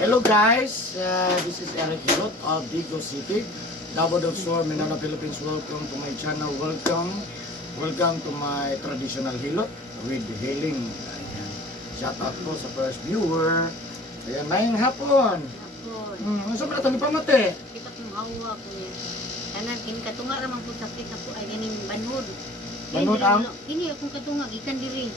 Hello guys, this is Eric Hilot of Vigo City, Davao del Sur, Mindanao, Philippines. Welcome to my channel. Welcome to my traditional hilot with healing. Ayan. Shout out po sa first viewer. Ayan, mayang hapon. Ano sa pala ito ni Pamate? Kita kong hawa ko niya. Tanan, kini katunga ramang po sakit ako ay ganing banhod. Banhod ang? Kini akong katunga, ikan diri.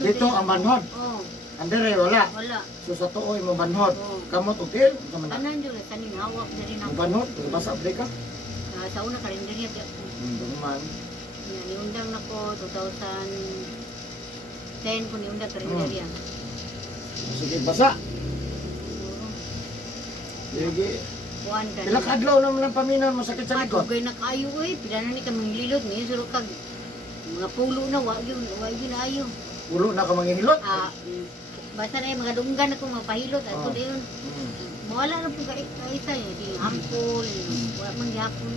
Dito ang banhod. Oo, Andere wala. wala. So sa tuoy mo banhod. Oo. Kamot util. Kaman na. Tanan diri, kaning hawak diri na. Banhod. Basa abdi ka. Sa una kalendarya di ako. Duman. Niundang na ko 2010 ko niundang kalendarya. Sige, basa. Siguro, Sige. buwan ka Pila kadlaw naman ang paminaw, masakit sa likod. Dugay na kayo eh. Pila na ni kaming lilot. Ngayon suro kag mga pulo na, wag yun na ayo. Ulo na ka manghihilot. Basta na yung mga dunggan ako mapahilot. Ako na yun. Mawala na po kaisa yun. Di hampol. Wala mang yapon.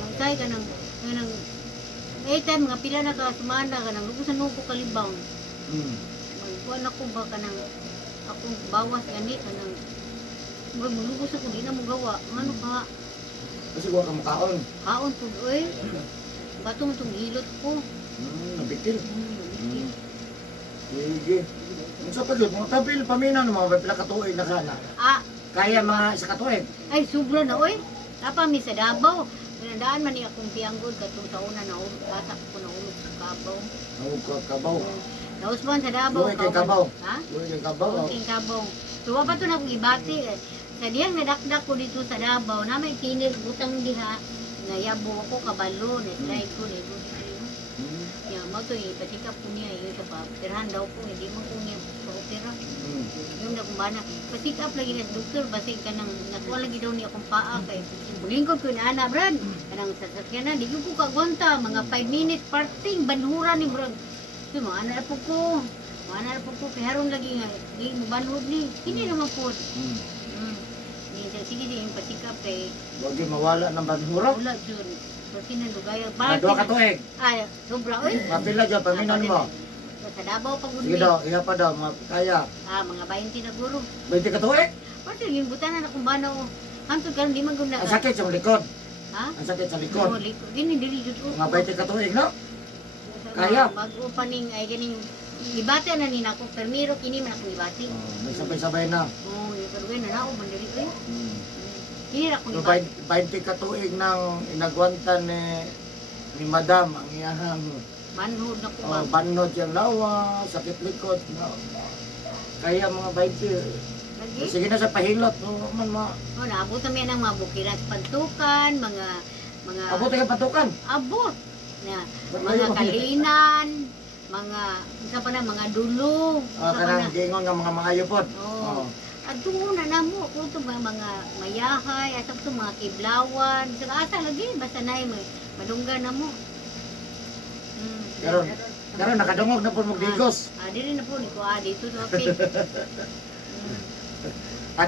Magkay ka ng time mga pila na ka sumanda ka ng lugusan mo ko kalibaw. Magkuhan ako ba ka ng akong bawas gani ka ng maglugos ako di na mo gawa. Ano ka? Kasi huwag ka makaon. Kaon po oy. Bato mo itong hilot ko. Nabitil. Sige. Ang sa pagod, mga tabil, paminaw ng mga pila katuig na kana. Kaya mga isa katuig. Ay, sobra na, oy. Tapa mi sa Davao. Pinandaan man ni akong pianggod katong taon na naulog. Tatak ko naulog sa Kabaw. Nawag ka kabaw. Naus man sa Davao. Luwi kay kabaw. Ha? Luwi kay kabaw. Kunting Kabaw. Tuwa pa ito na akong ibati. Sa diyang nadakdak ko dito sa Davao, na may kinil, butang diha. Nayabo ako kabalo, na-slide ko, na-ibot ya, mo to ipatikap ko niya yun sa papirahan daw ko, hindi mo ko niya pa-opera. Yung na kung bana, patikap lagi na doktor, basig ka nang nakuha lagi daw niya akong paa kay bulingkod ko na ana, Brad. Kanang sasakyan na, di ko kagwanta, mga 5 minutes parting, banhura ni Brad. So, mga ana po ko, kay haron lagi nga, di mo banhod ni, hindi naman po. Sige, yung patikap kay, Huwag yung mawala ng banhura. wala dyan. Kasi nandugaya. Dua katuig. Ay, sobra, oy. Mapila dyan, paminan mo. Sa Davao pag Sige daw, iya pa daw, kaya. mga 20 na guro. 20 katuig. Pati yung butanan akong banaw. Hantod ka, hindi man guna. Ang sakit sa likod. Ha? Ang sakit sa Oo, likod. likod. Gini, dili dito. Mga 20 katuig, no? Kaya. Bago paning, ay ganing, ibate na ni nako, permiro kini man akong ibate. May sabay-sabay na. Oo, yung karuin na nao, mandali ko. Kini na akong So, ibate. 20 katuig nang inagwantan ni Madam ang iyahang Manhood na ko ba? banod yung lawa, sakit likod. No? Kaya mga 20. Lagi? Sige na sa pahilot. No, man, Oo, naabot namin ng mga bukiras pantukan, mga abot ka patukan. abot na Ba't mga layo? kalinan, mga isa pa na mga dulo, isa pa na. Kanang gingon nga mga ayupod. Oo. At doon na namo ko to mga mayahay, asa to mga kiblawan, sa asa lagi basta nay madunggan na mo. Karon nakadungog na po magdigos. Dili na po ni ko dito sa apil.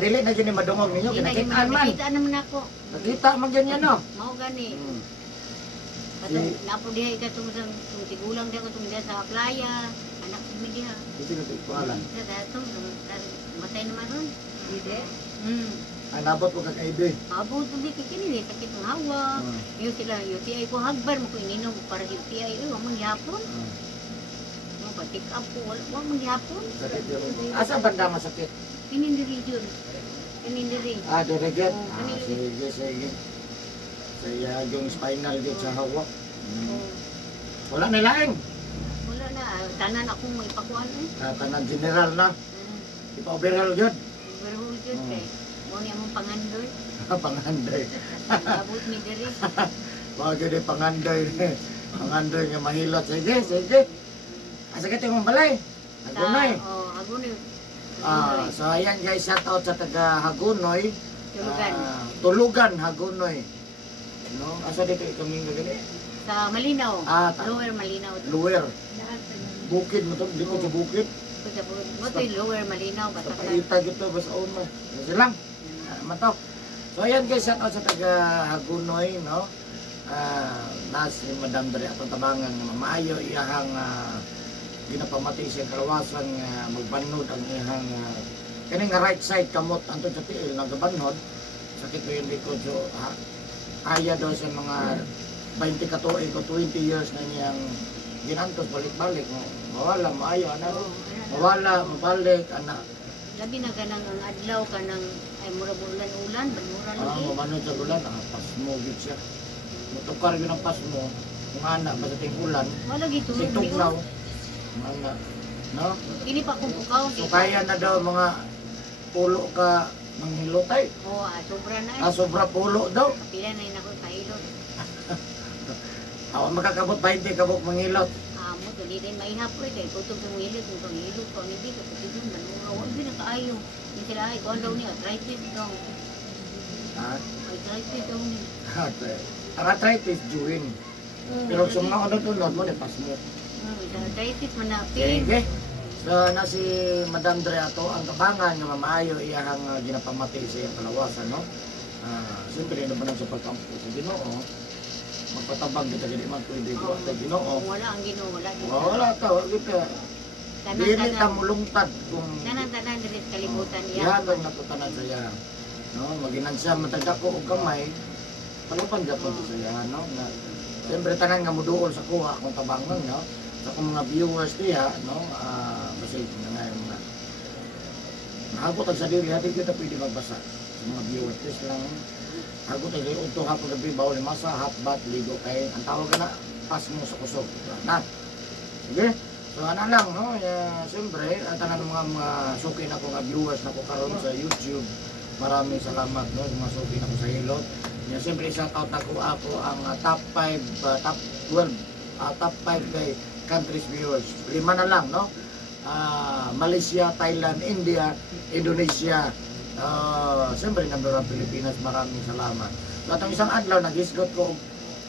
Dili na yun yung madungog ninyo. Kinakitaan man. Nakita naman ako. Nakita man yun yan, no? Mao gani. Katong napo diha ikatong tigulang diha katong diha sa playa, anak ko diha. Kasi na ito alam. Sa dato, matay naman ron. Hindi? Nabot ko kakaibe. Abo, hindi kikini, sakit ng hawa. Yung sila, UTI ko, hagbar mo ko ininom para UTI, wag mangyapon. Patik up po, wag mangyapon. Sakit yun. Asa banda masakit? Pinindiri dyan. Pinindiri. Diriget. Kanili. Sige. Saya yung spinal dito sa hawak. Oo. Wala na laing. Wala na, tanan akong may pakuan eh. Tanang general na. Ipa-overhaul yun. Pero dyan kay, mo niya mong pangandoy. Panganday. Abot mi diri. Bakit yun panganday. Panganday nga mahilot. Sige. Sakit yung balay. Hagunoy. Hagunoy. So ayan guys, shout out sa taga Hagunoy. Tulugan. Tulugan, Hagunoy. No? Asa dito kami gani? Sa Malinaw. Lower Malinaw. Lower. Bukid mo to, dito sa bukid. Mo to Lower Malinaw. Sa paita dito, basta una. Kasi lang. Matok. So ayan guys, shout out sa taga Hagunoy, no? Si Madam Dali atong tabangan nga maayo iyahang ginapamati siya kalawasan nga magbanod ang iyahang kani nga right side kamot anto sa tiil nagabanhod sakit ko yung likod so kaya daw sa mga 20 katuig o 20 years na niyang ginantos balik-balik mawala maayo ana mawala mabalik ana Labi na ganang ang adlaw ka ng ay mura ulan-ulan, mura lagi. mamanod sa ulan pasmo gid siya mutukar yun ang pasmo kung ana ba sa ting ulan Wala gi tulog sitok di now ko. ana no Dili pa kung pukaw. so kaya na daw mga pulo ka manghilotay Oo, sobra na sobra pulo daw Kapila na yun ako kailot. awan makakabot 20 kabok manghilot Amo, tuloy din maihap ko kay kutog ng hilot, kung kang hilot ko, hindi ko kutog ng manungaw. Hindi na kaayo. Hindi sila ay, kung daw niya, arthritis daw. ha Arthritis daw niya. arthritis juwin pero sa mga unod-unod mo pas mo Arthritis man na, sige so na si Madam Dre ato ang tabangan nga mamaayo iyahang ginapamati sa iyang kalawasan no siyempre na ba sa pagkampo sa Ginoo magpatabang kita gani man pwede ko sa Ginoo Kung wala ang ginoo, wala. wala ta wala ka dili ta Tanan-tanan. mulungtad kung Tanan-tanan din sa kalibutan niya. ihatag na ko tanan sa iya no maginan siya matagako og kamay palupan gyapon sa iya no na siyempre tanan nga muduol sa kuha akong tabangan no sa akong mga viewers diha no basig na nga yung mga nahagot ang sa diri hati kita pwede magbasa sa mga viewers please lang hagot ang diri udto hapon gabi bawal ni masa hot bath ligo kay ang tawag na pas mo sa kusog na sige so ana lang no siyempre ang tanan mga suki na ko nga viewers na ko karon sa YouTube maraming salamat no sa mga suki na ko sa hilot siyempre shout out ako ang top 5 top 12 top 5 kay countries viewers. 5 na lang, no? Malaysia, Thailand, India, Indonesia. Siyempre, number 1 Pilipinas. Maraming salamat. So, atong isang adlaw, nag-isgot ko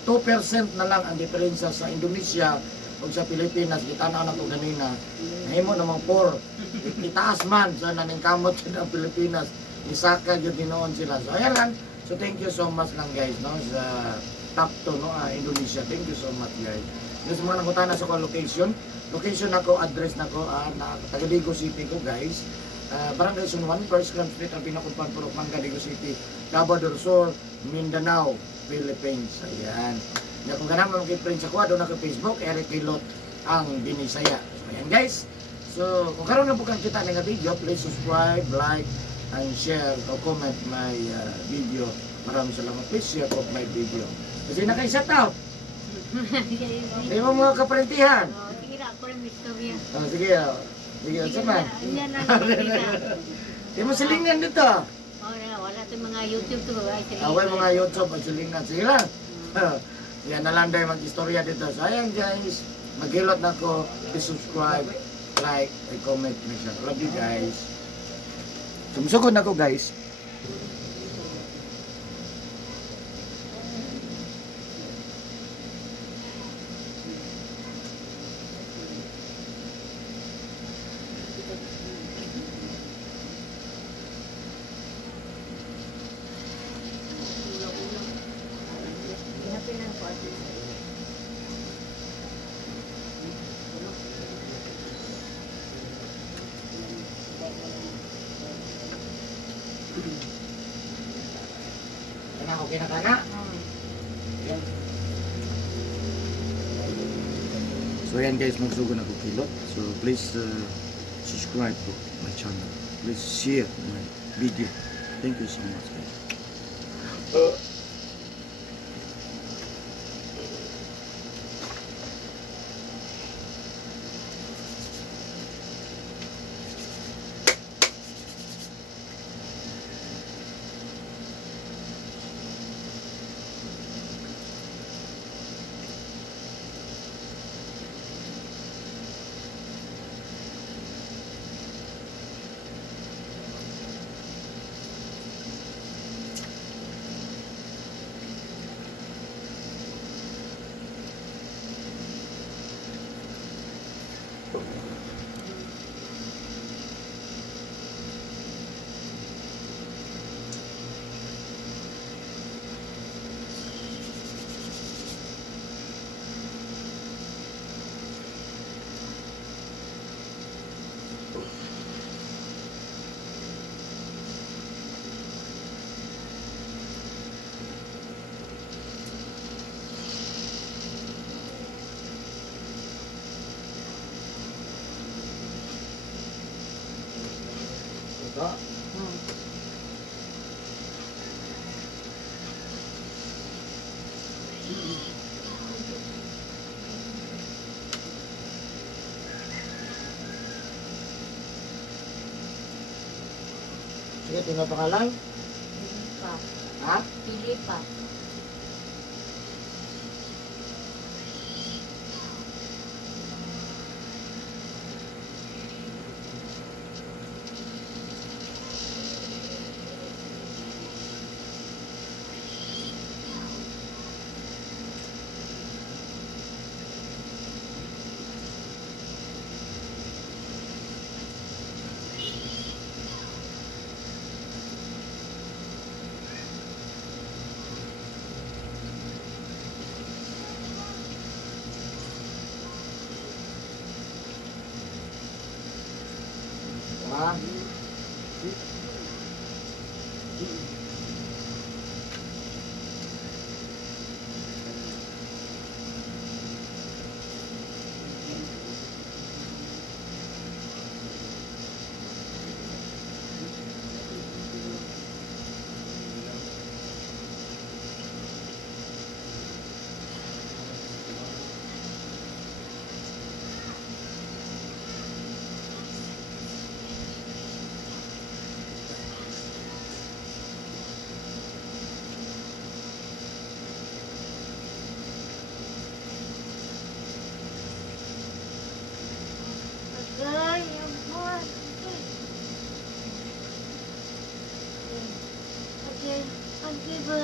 2% na lang ang diferensya sa Indonesia o sa Pilipinas. Kita na ko ganina. Nahimo namang 4. Itaas man sa naningkamot sa Pilipinas. Isaka yun dinoon sila. So, ayan lang. So, thank you so much lang, guys, no? Sa top 2, no? Indonesia. Thank you so much, guys. Gusto mo nangutana sa ko location. Location ako, address na ko, Tagaligo City ko guys. Barangay Sun 1, First Grand Street, ang pinakumpan Purok Manga, Ligo City, Davao del Sur, Mindanao, Philippines. Ayan. Kung ganun mo kay-friend sa kuha, doon ako Facebook, Eric Hilot, ang Binisaya. So, ayan guys. So, kung karoon na po kang kita ng video, please subscribe, like, and share, or comment my video. Maraming salamat. Please share po my video. Kasi naka-shout out. Hindi mo mga kaparentihan. Sige na, ako rin Victoria. Sige, sige, sama. Yan na nakikita. Hindi mo silingan dito. Wala itong mga YouTube to. Away mga YouTube, silingan. Sige lang. Yan na lang dahil mag-istorya dito. So, ayan guys, maghilot na ko. Please subscribe, like, and comment. Love you guys. Sumusugod na ko guys. Okay na kana? So yan guys, magsugod na ko kilot. So please subscribe to my channel. Please share my video. Thank you so much guys. Ito. Hmm. Sige, tingnan pangalan. Pilipa. Ha? Pilipa. Ha? Agay, abuan. Agay, agay ba?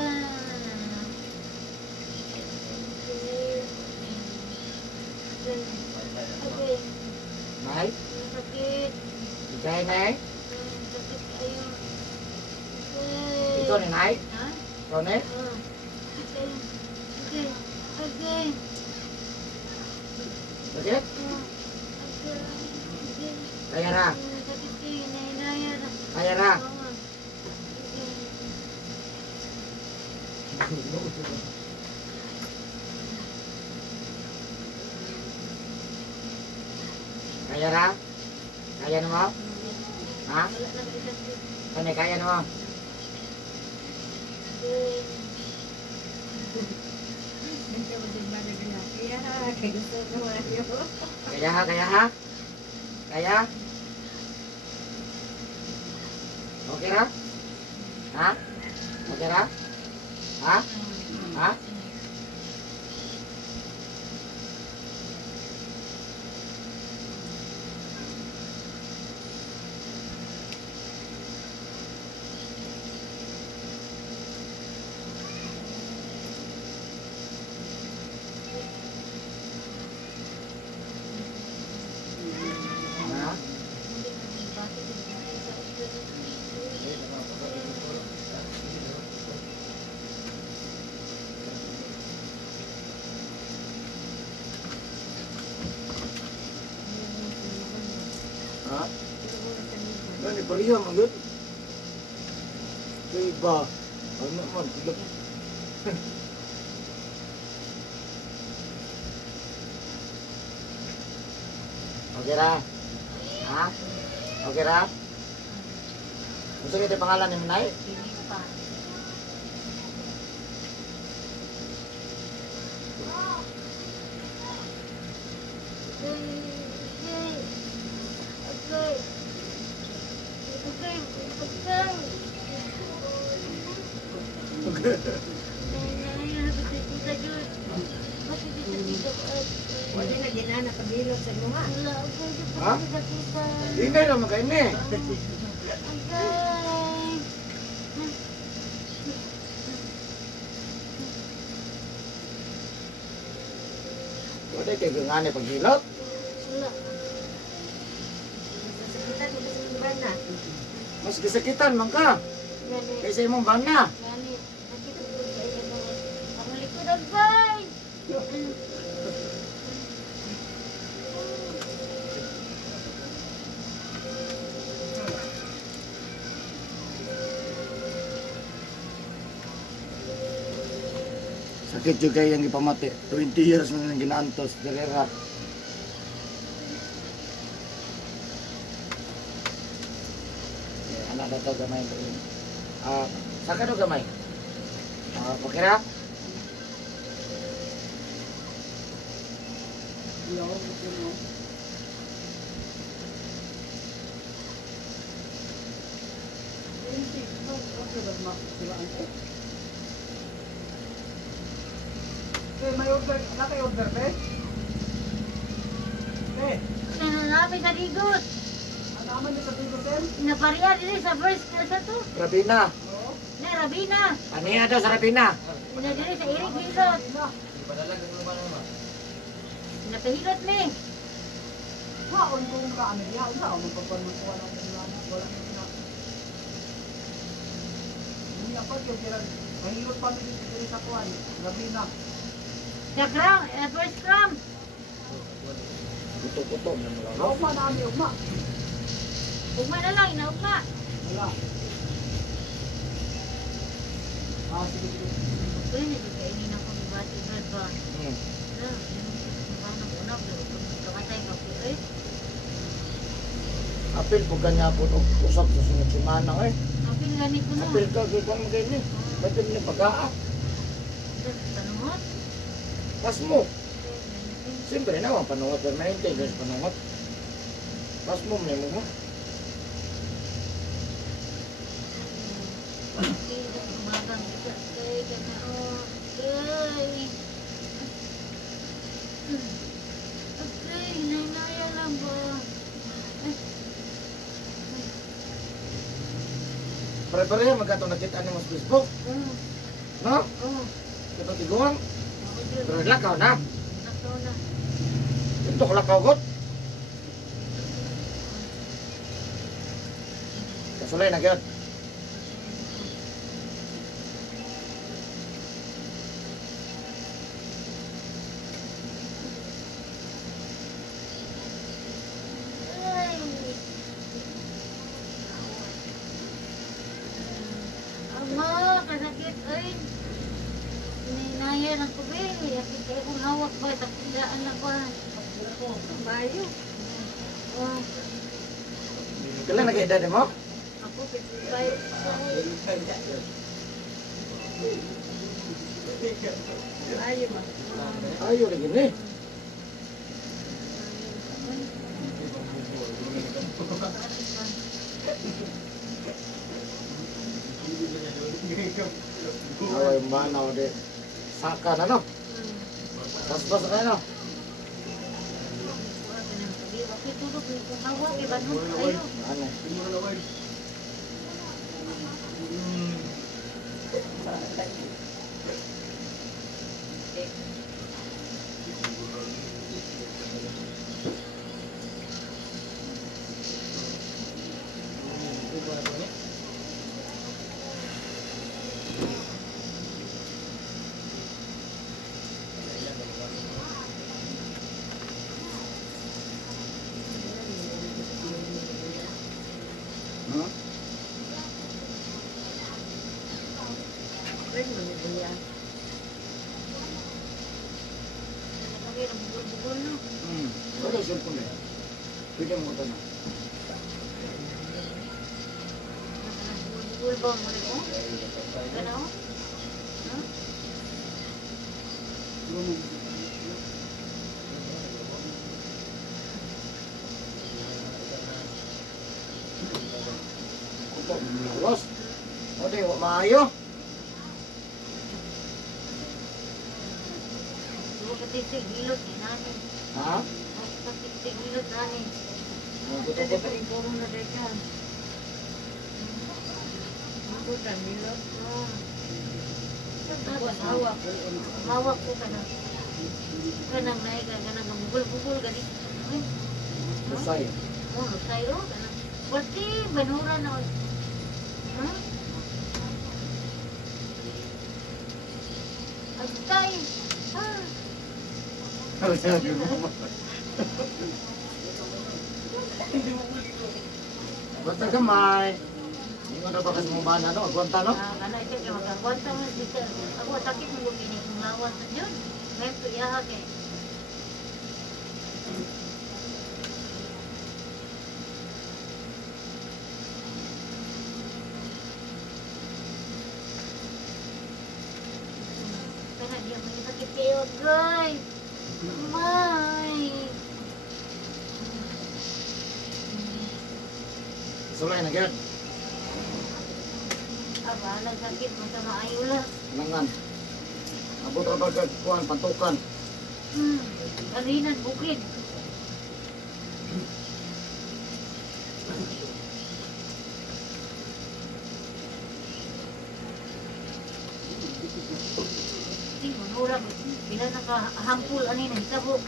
Agay, Nay? sakit. Ikay, Nay? Sakit kayo. Ito ni Nay? Ha? Ito ni? Agay, agay, agay. Sakit? Kaya na. Sakit kayo, nainaya na. Kaya na. Kaya na? Kaya na mo? Ha? Kaya kaya na mo? Kaya ha? Kaya ha? Kaya? Okay na? Ha? Okay na? Ha? Ha? Ha? Ha? Gani palihan man gud. Kay ba? Ano man tilak. Okay ra? Ha? Okay ra? Gusto kita pangalan ni Nay? Pilipa. Wala na ginana pagilot sa mga. Ha? Ingay naman kayo ni. Wala kayo gangane paghilot. Sasakitan mo sa bana. Mas kasakitan man ka. Kaysa imong bana. Sakit juga yang ipamati. 20 years na nang ginaantos. Direra. Ada to gamay to. Saka do gamay. Pakira. May order, order, Nananabi sa digot. Ang naman niya sa Bigo, sir? Napariya din sa first class na to. Rabina. Na, Rabina. Aniya daw sa Rabina. Na diri sa Irig Hilot. Napahilot me. Haon kung kaano niya, haon magpapanukuha ng mga wala na. Hindi ako yung kira, mahilot pa dito sa kuwan, gabi na. Sa cram, first cram. Puto-puto na mo lang. Ugma na kami, ugma. Ugma na lang, inaugma. Wala. Sige, sige. Kaya na di kainin ako ng bati bread ba? Hmm. Na, nakanak unap. Kamatay pa po eh. Apil po kanya po og usap sa sunod semana eh. Apil ganit ko no. Apil ka kay kon mo kini. Pwede ni pagaa. Tanungot. Pas mo. Siyempre na ang panungot permanente dos panungot. Pas mo mo. Umagang isa. Kay ganao. Kay. Okay, nainaya lang ba? Pare-pareha magkato nakita ni mo sa Facebook. No? Ito tiguang. Pero lakaw na. Nakaw na. Ito lakaw got. Kasulay na gyud. Ay. Ama, kasakit ay. Ninaya ng kubing. Yakit kayo kung hawak ba? Takindaan na ko. Mayo. Oh, Kailan nag-edad mo? ako 55. Mayo ba? Ayo lagi ni. Away manaw de. Saka na no. Bas-bas na no. Waktu turut kung hawak, iba nun kayo. Ano? Hmm? Friend mo ni Buya. Lagi ng bugol-bugol no. Wala yung cellphone eh. Pwede mo ito na. Bugol ba mo rin oh? Ganaw? No? Kuto, lulos. O di, maayo. Dua katisig hilot ni nani. Ha? Katisig hilot nani. Pwede pa rin puro na dyan. Bukan, milot. Tapos hawak ko. Mawak ko ka na. Kanang naiga, kanang bugol-bugol ganit. Ay, Busay. oh, sayo. Kanang. Pati, banura na. Ha? Agtay. Ah. Basta gamay. Ingon na ba kasi mo ba na no? Agwanta no? Ano ito kaya magkagwanta mo dito. Ako sakit mo binig ng lawas na dyan. Ngayon to ihag eh. Agay. May. Sulay na gyud. Aba, nagsakit mo sa maayo lang. Nangan. Abot ra ba kag kuan pantukan. Kalinan, bukid. Hindi mo nurag. Bila nakahampul ani na hitabo.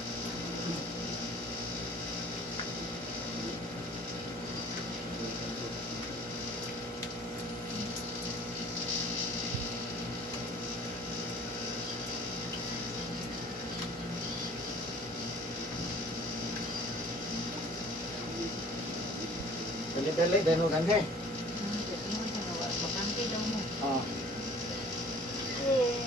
Dali-dali dahil mo ganda. Bakante daw mo. Ah. Eh,